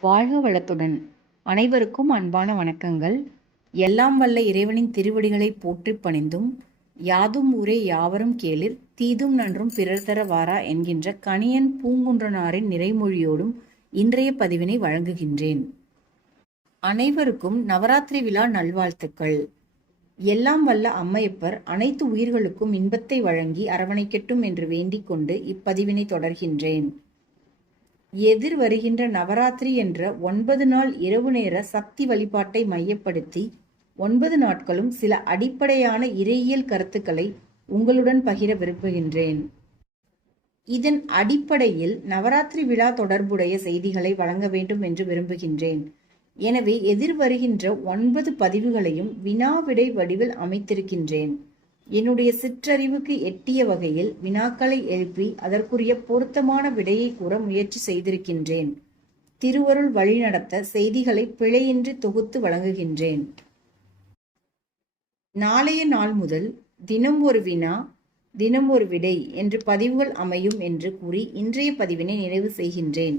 வாழ்க வளத்துடன். அனைவருக்கும் அன்பான வணக்கங்கள். எல்லாம் வல்ல இறைவனின் திருவடிகளை போற்றிப் பணிந்தும் யாதும் ஊரே யாவரும் கேளிர் தீதும் நன்றும் பிறர் தர வாரா என்கின்ற கணியன் பூங்குன்றனாரின் நிறைமொழியோடும் இன்றைய பதிவினை வழங்குகின்றேன். அனைவருக்கும் நவராத்திரி விழா நல்வாழ்த்துக்கள். எல்லாம் வல்ல அம்மையப்பர் அனைத்து உயிர்களுக்கும் இன்பத்தை வழங்கி அரவணைக்கட்டும் என்று வேண்டிக் கொண்டு இப்பதிவினை தொடர்கின்றேன். எதிர் வருகின்ற நவராத்திரி என்ற ஒன்பது நாள் இரவு நேர சக்தி வழிபாட்டை மையப்படுத்தி ஒன்பது நாட்களும் சில அடிப்படையான இறையியல் கருத்துக்களை உங்களுடன் பகிர விரும்புகின்றேன். இதன் அடிப்படையில் நவராத்திரி விழா தொடர்புடைய செய்திகளை வழங்க வேண்டும் என்று விரும்புகின்றேன். எனவே எதிர் வருகின்ற ஒன்பது பதிவுகளையும் வினா விடை வடிவில் அமைத்திருக்கின்றேன். என்னுடைய சிற்றறிவுக்கு எட்டிய வகையில் வினாக்களை எழுப்பி அதற்குரிய பொருத்தமான விடையை கூற முயற்சி செய்திருக்கின்றேன். திருவருள் வழிநடத்த செய்திகளை பிழையின்றி தொகுத்து வழங்குகின்றேன். நாளைய நாள் முதல் தினம் ஒரு வினா தினம் ஒரு விடை என்று பதிவுகள் அமையும் என்று கூறி இன்றைய பதிவினை நிறைவு செய்கின்றேன்.